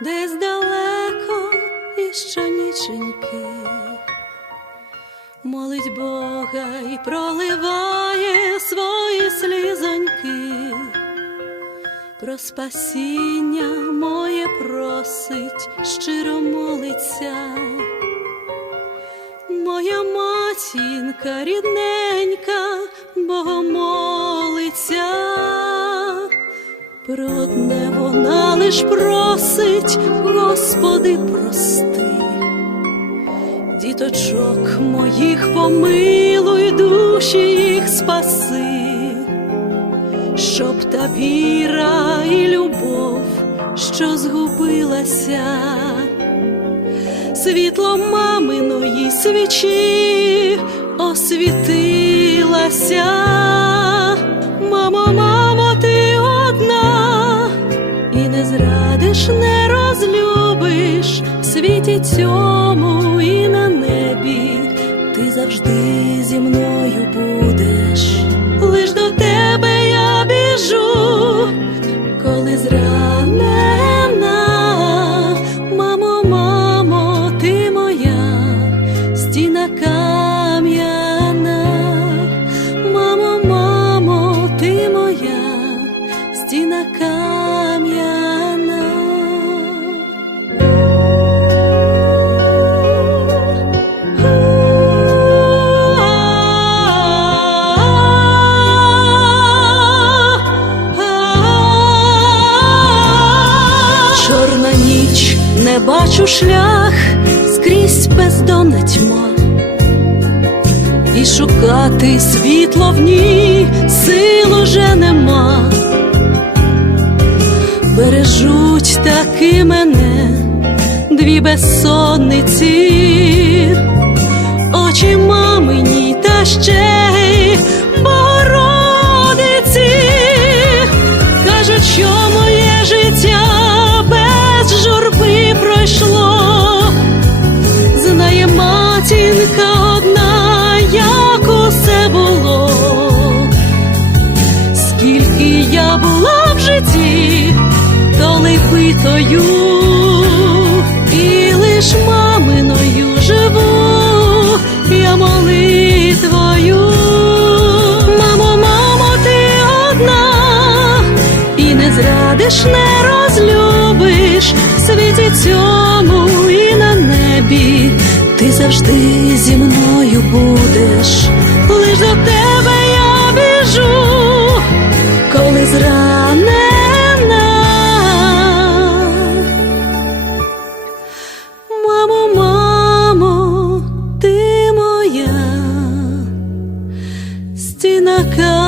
десь далеко іще ніченьки, молить Бога і проливає свої слізоньки, про спасіння моє просить, щиро молиться. Моя матінка рідненька, богомолиця, про одне вона лиш просить, Господи, прости, діточок моїх помилуй, душі їх спаси, щоб та віра і любов, що згубилася світло маминої свічі освітилася. Мамо, цьому і на небі. Ти завжди зі мною будеш, лиш до тебе я біжу, коли зранена, мамо, мамо, ти моя стіна кам'яна, мамо, мамо, ти моя стіна кам'яна. Бачу шлях, скрізь бездонна тьма, і шукати світло в ній сил уже нема. Бережуть таки мене дві безсонниці, очі мамині та ще липитою, і лиш маминою живу, я молитвою. Мамо, мамо, ти одна, і не зрадиш, не розлюбиш в світі цьому і на небі. Ти завжди зі мною будеш, мамо,